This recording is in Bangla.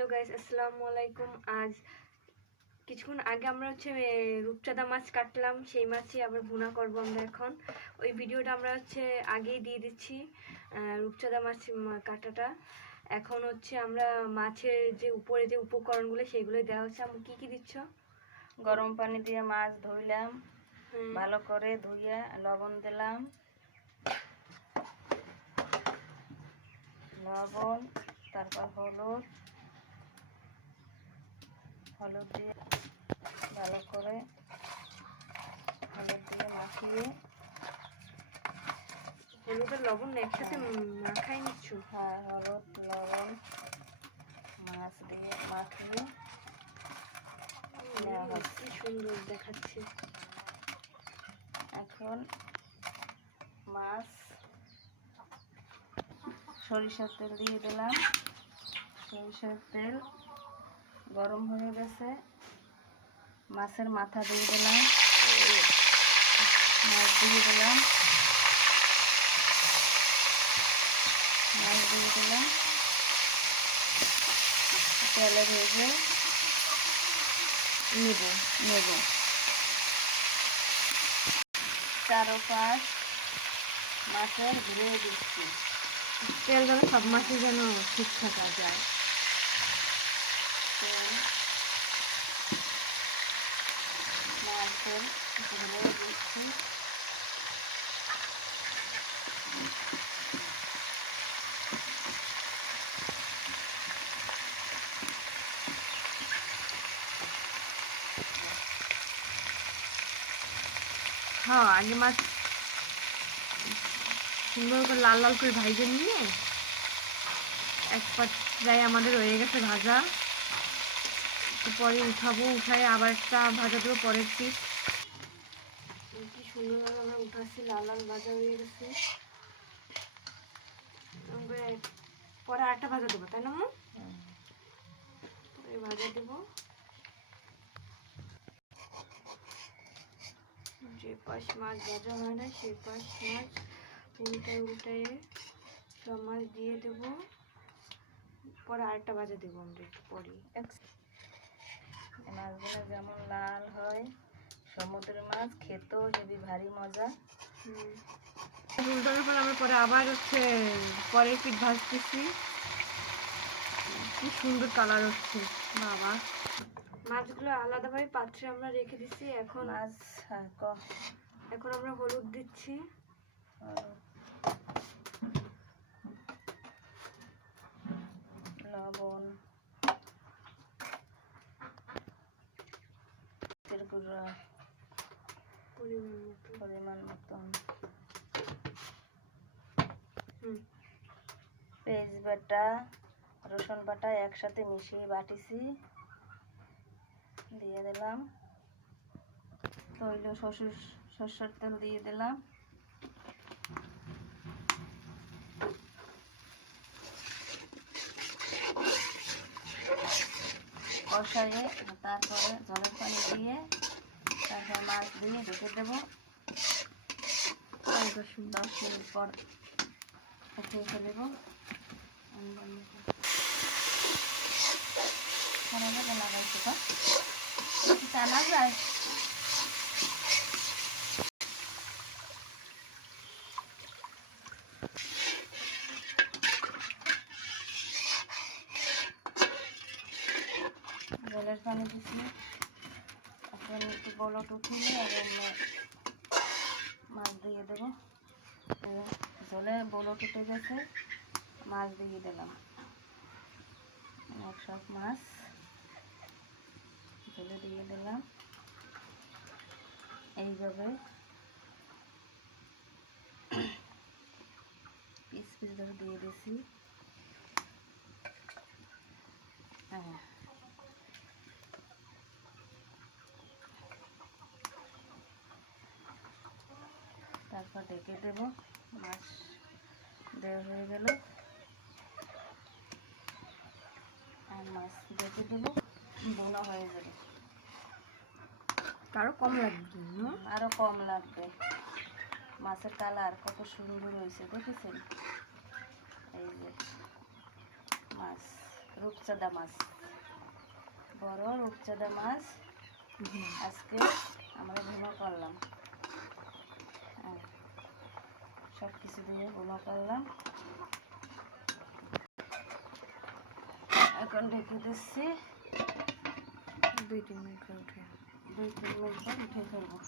হ্যালো গাইস, আসসালামু আলাইকুম। আজ কিছুক্ষণ আগে আমরা রূপচাঁদা মাছ কাটলাম, সেই মাছই আবার ভুনা করব আমরা এখন। ওই ভিডিওটা আমরা আগেই দিয়ে দিচ্ছি, রূপচাঁদা মাছ কাটাটা। এখন আমরা মাছের যে উপরে যে উপকরণগুলো সেগুলো দেওয়া হচ্ছে। আমরা কি কি দিচ্ছ? গরম পানি দিয়ে মাছ ধুইলাম, ভালো করে ধুইয়া লবণ দিলাম, লবণ, তারপর হলুদ দিয়ে ভালো করে হলুদ দিয়ে মাখিয়ে, হলুদ আর লবণ একসাথে মাখাই নিচ্ছ? হ্যাঁ, হলুদ লবণ মাছ দিয়ে মাখিয়ে নেওয়া হচ্ছে। কি সুন্দর দেখাচ্ছে। এখন মাছ সরিষার তেল দিয়ে দিলাম। সরিষার তেল গরম হয়ে গেছে, মাছের মাথা দিয়ে দিলাম, মাছ দিয়ে দিলাম, তেলে ভেজে নেব। চারোপাশ মাছের ঘুরে দিচ্ছি, তেল যেন সব মাছে যেন ঠিক থাকা যায়। তেল মাছের ঘুরে দিচ্ছি। হ্যাঁ, আগে মাছ সুন্দর করে লাল লাল করে ভাজে নিয়ে এক পর্যায়ে আমাদের হয়ে গেছে ভাজা। পরে উঠাই আবার একটা ভাজা দেবো পরের পিস। কি সুন্দরভাবে আমরা উঠাচ্ছি, লাল লাল ভাজা হয়ে গেছে। পরে আরেকটা ভাজা দেবো, তাই না? ভাজা দেবো। যে পাশ মাছ ভাজা হয় না সেই পাশ মাছ উল্টায় সব মাছ দিয়ে দেবো। পরে আরেকটা ভাজা দেবো আমরা একটু পরে। মাছগুলো যেমন লাল হয়, সমুদ্রের মাছ খেতেও হেবি ভারী মজা। উল্টানোর পর আমরা পরে আবার পরের পিঠ ভাজতেছি। কি সুন্দর কালার হচ্ছে বাবা। মাছগুলো আলাদাভাবে পাত্রে আমরা রেখে দিচ্ছি। এখন আমরা হলুদ দিচ্ছি, লবণ, গুঁড়া পরিমাণ মতন, পেঁয়াজ বাটা, রসুন বাটা একসাথে মিশিয়ে বাটিছি, দিয়ে দিলাম। তৈল সরষের তেল দিয়ে দিলাম, কষাইয়ে তারপরে জলের পানি দিয়ে তারপর মাছ দিয়ে ঢেকে দেবো। 10 মিনিট পর উঠিয়ে ফেলব। লাগাইছে তো জানা যায়। জলের পানি দিচ্ছি, এখন একটু বলট উঠিয়ে আর মাছ দিয়ে দেবো। জলে বলট উঠে গেছে, মাছ দিয়ে দিলাম। সব মাছ জলে দিয়ে দিলাম। এইভাবে পিস ধরে দিয়ে দিছি। হ্যাঁ, তারপর ঢেকে দেব। মাছ দেওয়া হয়ে গেল, আর মাছ ঢেকে দেব, বোনা হয়ে যাবে। আরো কম লাগবে, আরো কম লাগবে। মাছের কালার কত সুন্দর হয়েছে দেখেছেন? এই যে মাছ রূপচাঁদা মাছ, বড় রূপচাঁদা মাছ আজকে আমরা ভুনা করলাম। সব কিছু দিয়ে ভুনা করলাম। এখন ঢেকে দিচ্ছি, 2-3 মিনিট পর উঠে 2-3 মিনিট পর উঠে ফেলবো।